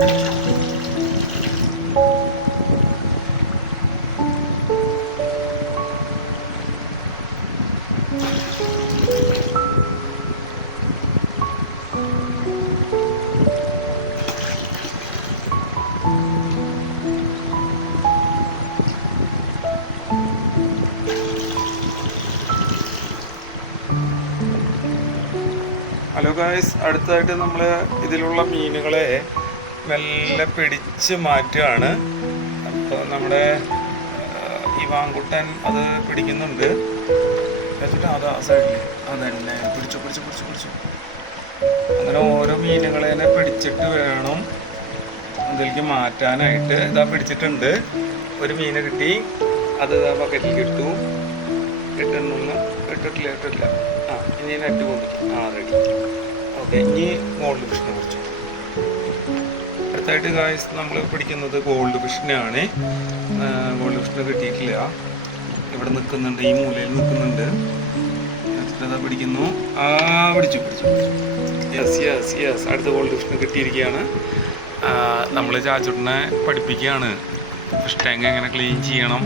Hello guys, അടുത്തതായിട്ട് നമ്മൾ ഇതിലുള്ള മീനുകളെ മെല്ലെ പിടിച്ച് മാറ്റുകയാണ്. അപ്പോൾ നമ്മുടെ ഈ വാങ്കുട്ടൻ അത് പിടിക്കുന്നുണ്ട്. അത് ആ സൈഡിൽ അതന്നെ പിടിച്ചു. അങ്ങനെ ഓരോ മീനുകളെ പിടിച്ചിട്ട് വേണം അതിലേക്ക് മാറ്റാനായിട്ട്. ഇതാ പിടിച്ചിട്ടുണ്ട്, ഒരു മീനെ കിട്ടി. അത് ബക്കറ്റിൽ ഇട്ടിട്ടില്ല. ഇനി നെറ്റ് പൊന്തിക്കും. റെഡി. ഓക്കെ, ഇനി ഗോൾഡ് ഫിഷിനെ കുറിച്ച്. അടുത്തായിട്ട് ഗായ്സ് നമ്മൾ പിടിക്കുന്നത് ഗോൾഡ് ഫിഷിനെയാണ്. ഗോൾഡ് ഫിഷിനെ കിട്ടിയിട്ടില്ല. ഇവിടെ നിൽക്കുന്നുണ്ട്, ഈ മൂലയിൽ നിൽക്കുന്നുണ്ട്. അതാ പിടിക്കുന്നു. പിടിച്ചു. യെസ്. അടുത്ത ഗോൾഡ് ഫിഷിനെ കിട്ടിയിരിക്കുകയാണ്. നമ്മൾ ചാച്ചുട്ടിനെ പഠിപ്പിക്കുകയാണ്. ഫിഷ് ടാങ്ക് എങ്ങനെ ക്ലീൻ ചെയ്യണം,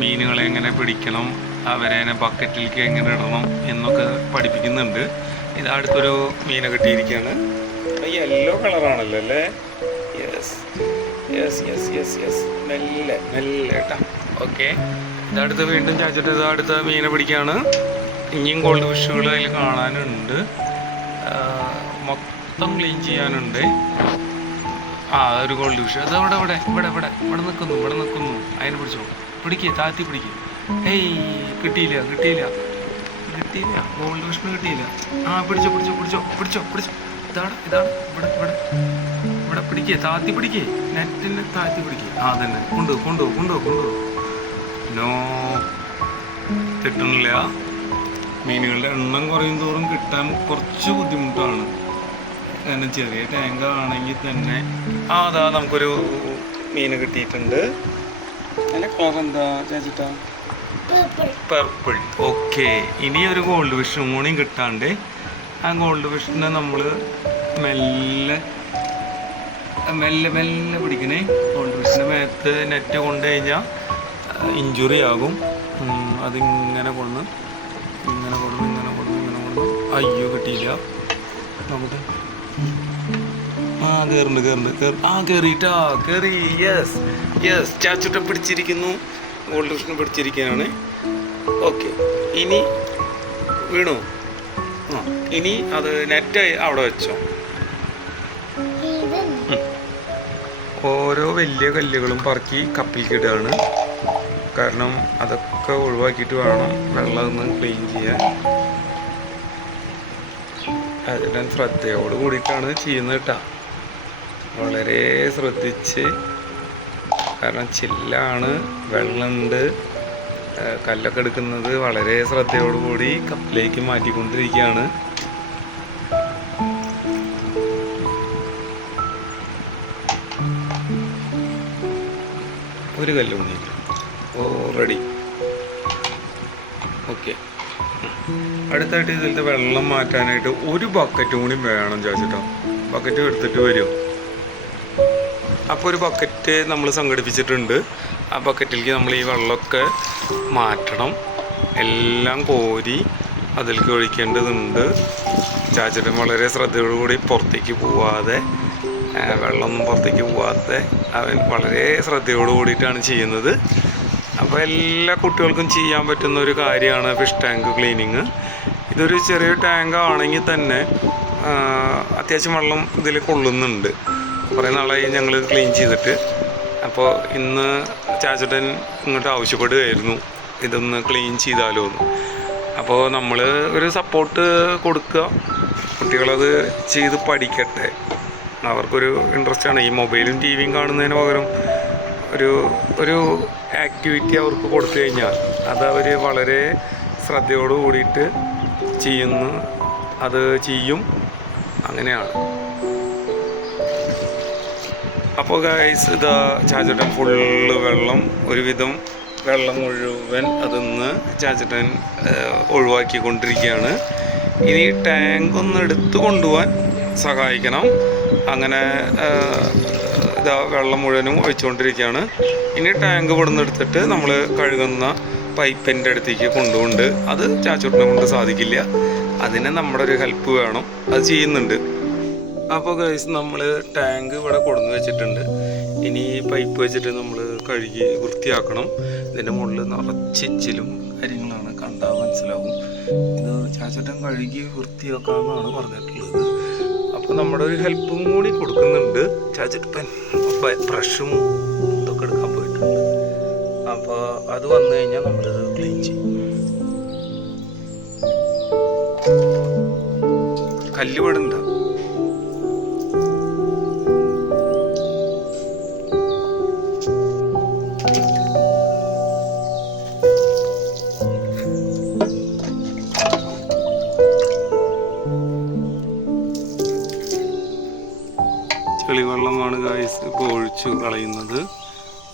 മീനുകളെ എങ്ങനെ പിടിക്കണം, അവരെ ബക്കറ്റിലേക്ക് എങ്ങനെ ഇടണം എന്നൊക്കെ പഠിപ്പിക്കുന്നുണ്ട്. ഇത് അടുത്തൊരു മീനെ കിട്ടിയിരിക്കുകയാണ്. യെല്ലോ കളറാണല്ലോ അല്ലേ? യെസ്. മെല്ലെ കേട്ടാ. ഓക്കെ, ഇതടുത്ത് വീണ്ടും ചാച്ചിട്ട് അടുത്ത മീനെ പിടിക്കുകയാണ്. ഇനിയും ഗോൾഡ് ഫിഷുകൾ അതിൽ കാണാനുണ്ട്. മൊത്തം ക്ലീൻ ചെയ്യാനുണ്ട്. ഒരു ഗോൾഡ് ഫിഷ് അത് ഇവിടെ നിൽക്കുന്നു. അതിനെ പിടിക്കേ, താത്തി പിടിക്കുക. കിട്ടിയില്ല. ഗോൾഡ് ഫിഷിന് കിട്ടിയില്ല. പിടിച്ചോ. ഇതാണ് ഇവിടെ പിടിക്കേ, താത്തി പിടിക്കേ, നെറ്റിനെ താത്തി പിടിക്കേ. തന്നെ കൊണ്ടു. നോ, കിട്ടണില്ല. മീനുകളുടെ എണ്ണം കുറയും തോറും കിട്ടാൻ കുറച്ച് ബുദ്ധിമുട്ടാണ്. കാരണം ചെറിയ ടാങ്ക് ആണെങ്കിൽ തന്നെ. അതാ നമുക്കൊരു മീന് കിട്ടിയിട്ടുണ്ട്. അതിൻ്റെ കളർ എന്താ ചേച്ചിട്ടാ? പർപ്പിൾ. ഓക്കെ, ഇനി ഒരു ഗോൾഡ് ഫിഷും കൂടി കിട്ടാണ്ട്. ആ ഗോൾഡ് ഫിഷിനെ നമ്മൾ മെല്ലെ പിടിക്കണേ. ഗോൾഡ് ഫിഷിൻ്റെ മേത്ത് നെറ്റ് കൊണ്ടു കഴിഞ്ഞാൽ ഇഞ്ചുറി ആകും. അതിങ്ങനെ കൊണ്ടു. അയ്യോ, കിട്ടിയില്ല. നോക്കട്ടെ. കേറി. യെസ്. ചാച്ചുട്ട പിടിച്ചിരിക്കുന്നു. ഗോൾഡ് ഫിഷിനെ പിടിച്ചിരിക്കുകയാണ്. ഓക്കെ, ഇനി വീണു. ഇനി അത് നെറ്റ് അവിടെ വെച്ചോ. ഓരോ വലിയ കല്ലുകളും പറക്കി കപ്പിൽക്കിടുകയാണ്. കാരണം അതൊക്കെ ഒഴിവാക്കിയിട്ട് വേണം വെള്ളം ഒന്ന് ക്ലീൻ ചെയ്യാൻ. അതിന് ശ്രദ്ധയോട് കൂടിയിട്ടാണ് ചെയ്യുന്നത് കേട്ടോ. വളരെ ശ്രദ്ധിച്ച്, കാരണം ചില്ലാണ്, വെള്ളമുണ്ട്, കല്ലൊക്കെ എടുക്കുന്നത് വളരെ ശ്രദ്ധയോടുകൂടി കപ്പിലേക്ക് മാറ്റിക്കൊണ്ടിരിക്കുകയാണ്. ഒരു കല്ല് കൊണ്ടിരിക്കും. റെഡി. ഓക്കെ, അടുത്തായിട്ട് ഇതിലത്തെ വെള്ളം മാറ്റാനായിട്ട് ഒരു ബക്കറ്റ് കൂടി വേണം ചോദിച്ചിട്ടോ. ബക്കറ്റ് എടുത്തിട്ട് വരും. അപ്പോൾ ഒരു ബക്കറ്റ് നമ്മൾ സംഘടിപ്പിച്ചിട്ടുണ്ട്. ആ ബക്കറ്റിലേക്ക് നമ്മൾ ഈ വെള്ളമൊക്കെ മാറ്റണം. എല്ലാം കോരി അതിലേക്ക് ഒഴിക്കേണ്ടതുണ്ട്. ചാച്ചട്ടൻ വളരെ ശ്രദ്ധയോടുകൂടി പുറത്തേക്ക് പോവാതെ, വെള്ളമൊന്നും പുറത്തേക്ക് പോവാതെ അവൻ വളരെ ശ്രദ്ധയോട് കൂടിയിട്ടാണ് ചെയ്യുന്നത്. അപ്പോൾ എല്ലാ കുട്ടികൾക്കും ചെയ്യാൻ പറ്റുന്ന ഒരു കാര്യമാണ് ഫിഷ് ടാങ്ക് ക്ലീനിങ്. ഇതൊരു ചെറിയ ടാങ്ക് ആണെങ്കിൽ തന്നെ അത്യാവശ്യം വെള്ളം ഇതിൽ കൊള്ളുന്നുണ്ട്. കുറേ നാളായി ഞങ്ങൾ ക്ലീൻ ചെയ്തിട്ട്. അപ്പോൾ ഇന്ന് ചാച്ചട്ടൻ ഇങ്ങോട്ട് ആവശ്യപ്പെടുകയായിരുന്നു ഇതൊന്ന് ക്ലീൻ ചെയ്താലോ എന്ന്. അപ്പോൾ നമ്മൾ ഒരു സപ്പോർട്ട് കൊടുക്കുക, കുട്ടികളത് ചെയ്ത് പഠിക്കട്ടെ. അവർക്കൊരു ഇൻട്രസ്റ്റാണ്. ഈ മൊബൈലും ടി വിയും കാണുന്നതിന് പകരം ഒരു ആക്ടിവിറ്റി അവർക്ക് കൊടുത്തു കഴിഞ്ഞാൽ അതവർ വളരെ ശ്രദ്ധയോട് കൂടിയിട്ട് ചെയ്യും. അങ്ങനെയാണ്. അപ്പോൾ ഗൈസ്, ഇതാ ചാച്ചട്ടൻ ഫുള്ള് വെള്ളം, ഒരുവിധം വെള്ളം മുഴുവൻ അതിന്ന് ചാച്ചട്ടൻ ഒഴിവാക്കിക്കൊണ്ടിരിക്കുകയാണ്. ഇനി ടാങ്ക് ഒന്ന് എടുത്തു കൊണ്ടുപോകാൻ സഹായിക്കണം. അങ്ങനെ ഇതാ വെള്ളം മുഴുവനും ഒഴിച്ചുകൊണ്ടിരിക്കുകയാണ്. ഇനി ടാങ്ക് ഇവിടുന്ന് എടുത്തിട്ട് നമ്മൾ കഴുകുന്ന പൈപ്പിൻ്റെ അടുത്തേക്ക് കൊണ്ടുകൊണ്ട് അത് ചാച്ചൂട്ടിനെ കൊണ്ട് സാധിക്കില്ല, അതിന് നമ്മുടെ ഒരു ഹെൽപ്പ് വേണം, അത് ചെയ്യുന്നുണ്ട്. അപ്പോൾ ഗൈസ് നമ്മൾ ടാങ്ക് ഇവിടെ കൊടുന്ന് വെച്ചിട്ടുണ്ട്. ഇനി പൈപ്പ് വെച്ചിട്ട് നമ്മൾ കഴുകി വൃത്തിയാക്കണം. ഇതിൻ്റെ മുകളിൽ നിറച്ചിച്ചിലും കാര്യങ്ങളാണ്, കണ്ടാൽ മനസ്സിലാവും. ഇത് ചാച്ചട്ടൻ കഴുകി വൃത്തിയാക്കാമെന്നാണ് പറഞ്ഞിട്ടുള്ളത്. അപ്പോൾ നമ്മുടെ ഒരു ഹെൽപ്പും കൂടി കൊടുക്കുന്നുണ്ട്. ചാച്ചട്ടൻ ബ്രഷും ഇതൊക്കെ എടുക്കാൻ പോയിട്ടുണ്ട്. അപ്പോൾ അത് വന്നു കഴിഞ്ഞാൽ നമ്മളിത് ക്ലീൻ ചെയ്യും. കല്ലുപടുണ്ട ചെളിവെള്ളമാണ് ഗായ്സ് ഇപ്പോൾ ഒഴിച്ച് കളയുന്നത്.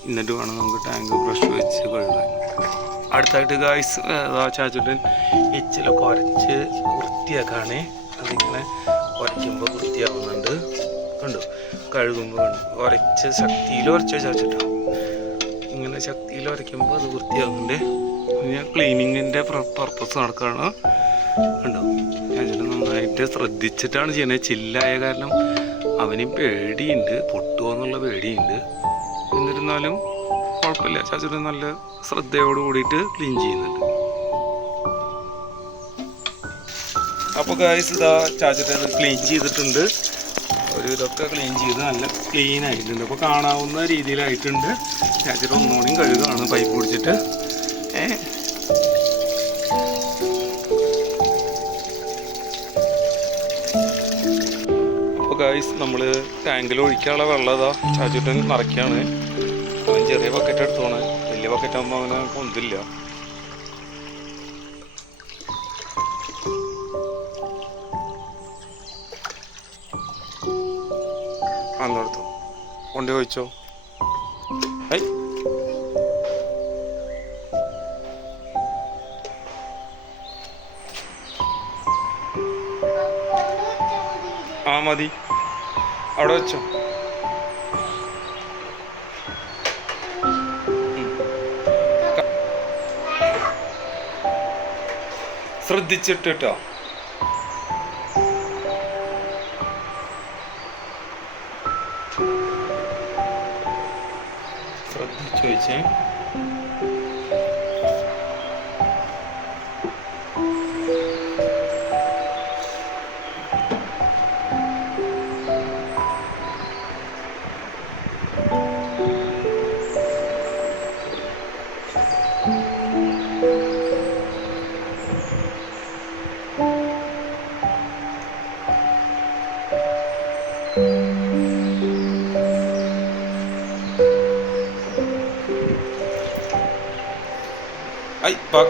എന്നിട്ട് വേണം നമുക്ക് ടാങ്ക് ബ്രഷ് വെച്ച് കഴുകാൻ. അടുത്തായിട്ട് ഗായ്സ് ചാച്ചുട്ടൻ ഇച്ചിലൊക്കെ ഉരച്ച് വൃത്തിയാക്കാണേ. അതിങ്ങനെ ഉരയ്ക്കുമ്പോൾ വൃത്തിയാവുന്നുണ്ട്, കണ്ടു. കഴുകുമ്പോൾ കണ്ടു ഉരച്ച് ശക്തിയിൽ ഉരച്ച ചാച്ചുട്ട, ഇങ്ങനെ ശക്തിയിൽ ഉരയ്ക്കുമ്പോൾ അത് വൃത്തിയാവുന്നുണ്ട്. ഞാൻ ക്ലീനിങ്ങിൻ്റെ പർപ്പസ് നടക്കുകയാണ്, കണ്ടു. ചാച്ചുട്ടൻ നന്നായിട്ട് ശ്രദ്ധിച്ചിട്ടാണ് ചെയ്യുന്നത്. ചില്ലായ കാരണം അവന് പേടിയുണ്ട്, പൊട്ടുമോ എന്നുള്ള പേടിയുണ്ട്. എന്നിരുന്നാലും കുഴപ്പമില്ല, ചാച്ചൂട്ടൻ നല്ല ശ്രദ്ധയോട് കൂടിയിട്ട് ക്ലീൻ ചെയ്യുന്നുണ്ട്. അപ്പോൾ ഗായ്സ് ഇതാ ചാച്ചൂട്ടൻ ക്ലീൻ ചെയ്തിട്ടുണ്ട്. ഒരു ഇതൊക്കെ ക്ലീൻ ചെയ്ത് നല്ല ക്ലീൻ ആയിട്ടുണ്ട്. അപ്പോൾ കാണാവുന്ന രീതിയിലായിട്ടുണ്ട്. ചാച്ചൂട്ടൻ ഒന്നുകൂടിയും കഴുകാണ് പൈപ്പ് പിടിച്ചിട്ട്. ഗായ്സ് നമ്മൾ ടാങ്കിൽ ഒഴിക്കാനുള്ള വെള്ളം ഇതാ ചാച്ചൂട്ടൻ നിറയ്ക്കാണ്. അവൻ ചെറിയ ബക്കറ്റ് എടുത്തോണ്, വലിയ ബക്കറ്റ് ആകുമ്പോൾ അവന് പൊന്തില്ല. അന്നെടുത്തോ കൊണ്ട് ഒഴിച്ചോ. ആ മതി, അവിടെ വെച്ചോ. ശ്രദ്ധിച്ചിട്ട് കേട്ടോ. ശ്രദ്ധിച്ചു വെച്ചേ.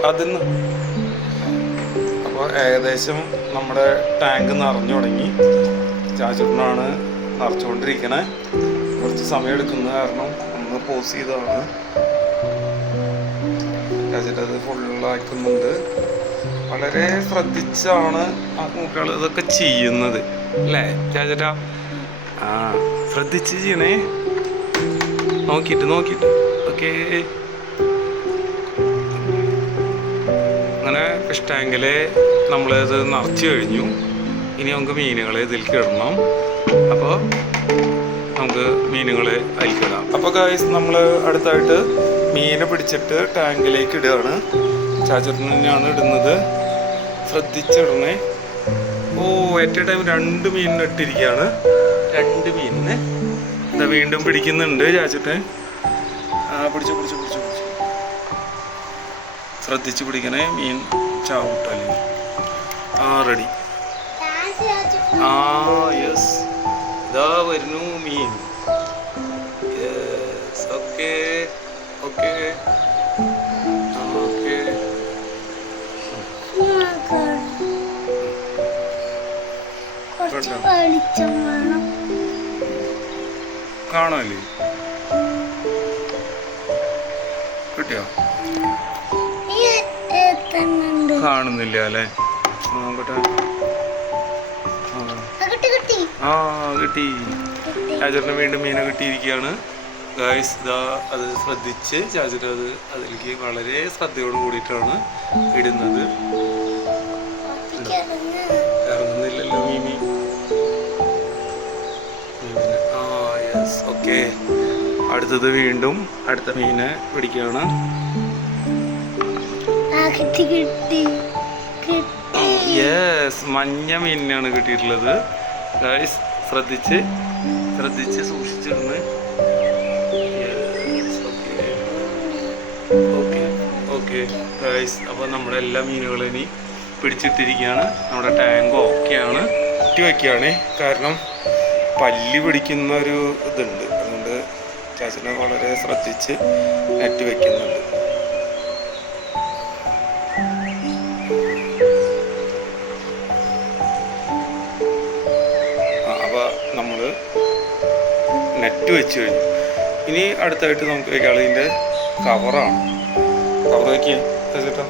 അതിന്ന് അപ്പോൾ ഏകദേശം നമ്മുടെ ടാങ്ക് നിറഞ്ഞു തുടങ്ങി. ചാച്ചൂട്ടനാണ് നിറച്ചുകൊണ്ടിരിക്കണേ. കുറച്ച് സമയം എടുക്കുന്ന കാരണം ഒന്ന് പോസ് ചെയ്തതാണ്. ചാച്ചൂട്ടൻ അത് ഫുള്ളാക്കുന്നുണ്ട്. വളരെ ശ്രദ്ധിച്ചാണ് ആ കുട്ടികൾ ഇതൊക്കെ ചെയ്യുന്നത് അല്ലേ ചാച്ചൂട്ടാ? ആ ശ്രദ്ധിച്ച് ചെയ്യണേ, നോക്കിയിട്ട്. ഓക്കേ. അങ്ങനെ ഫിഷ് ടാങ്കിൽ നമ്മളിത് നിറച്ച് കഴിഞ്ഞു. ഇനി നമുക്ക് മീനുകളെ ഇതിലേക്ക് ഇടണം. അപ്പോൾ നമുക്ക് മീനുകളെ അതിലേക്കിടാം. അപ്പോൾ ഗായ്സ് നമ്മൾ അടുത്തായിട്ട് മീനെ പിടിച്ചിട്ട് ടാങ്കിലേക്ക് ഇടുകയാണ്. ചാച്ചൂട്ടൻ തന്നെയാണ് ഇടുന്നത്, ശ്രദ്ധിച്ചിടണേ. ഓ അറ്റ് എ ടൈം 2 മീനിന് ഇട്ടിരിക്കുകയാണ്. 2 മീനിന് ഇതാ വീണ്ടും പിടിക്കുന്നുണ്ട് ചാച്ചൂട്ടൻ. പിടിച്ചു ശ്രദ്ധിച്ച് പിടിക്കണേ, മീൻ ചാവൂട്ടല്ലേ. റെഡി. യെസ്, ഇതാ വരുന്നു മീൻ. Yes, okay. കാണാല്ലേ, കിട്ടിയോ? കാണുന്നില്ല അല്ലേ? നോക്കട്ടെ. ആ കിട്ടി. ചാച്ചറിന് വീണ്ടും മീനെ കിട്ടിയിരിക്കുകയാണ് ഗായ്സ്. ഇതാ അത് ശ്രദ്ധിച്ച് ചാച്ചർ അത് അതിലേക്ക് വളരെ ശ്രദ്ധയോട് കൂടിയിട്ടാണ് ഇടുന്നത്. ഇറങ്ങുന്നില്ലല്ലോ മീമി. ആ യെസ്, ഓക്കെ. അടുത്തത് വീണ്ടും അടുത്ത മീനെ പിടിക്കുകയാണ്. യെസ്, മഞ്ഞ മീനിനാണ് കിട്ടിയിട്ടുള്ളത് ഗായ്സ്. ശ്രദ്ധിച്ച് ശ്രദ്ധിച്ച് സൂക്ഷിച്ചിരുന്ന്. ഓക്കെ ഓക്കെ ഗായ്സ്, അപ്പോൾ നമ്മുടെ എല്ലാ മീനുകളും ഇനി പിടിച്ചിട്ടിരിക്കുകയാണ്. നമ്മുടെ ടാങ്ക് ഓക്കെയാണ്. കുട്ടി വയ്ക്കുകയാണ്, കാരണം പല്ലി പിടിക്കുന്ന ഒരു ഇതുണ്ട്. അതുകൊണ്ട് ചാച്ചനെ വളരെ ശ്രദ്ധിച്ച് നെറ്റ് വയ്ക്കുന്നുണ്ട്. അപ്പോൾ നമ്മൾ നെറ്റ് വെച്ച് കഴിഞ്ഞു. ഇനി അടുത്തായിട്ട് നമുക്ക് വയ്ക്കാനുള്ള ഇതിൻ്റെ കവറാണ്. കവർ വയ്ക്കുക ചേട്ടാ.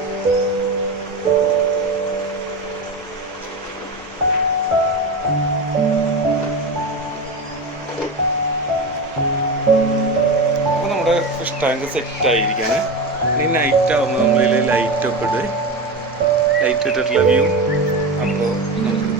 അപ്പോൾ നമ്മുടെ ഫിഷ് ടാങ്ക് സെറ്റ് ആയിരിക്കാണ്. ഇനി നൈറ്റ് ആകുമ്പോൾ നമ്മളിൽ ലൈറ്റൊക്കെ ഇട്ട് ലൈറ്റ് ഇട്ടിട്ടുള്ള വ്യൂ. അപ്പോൾ നമുക്ക്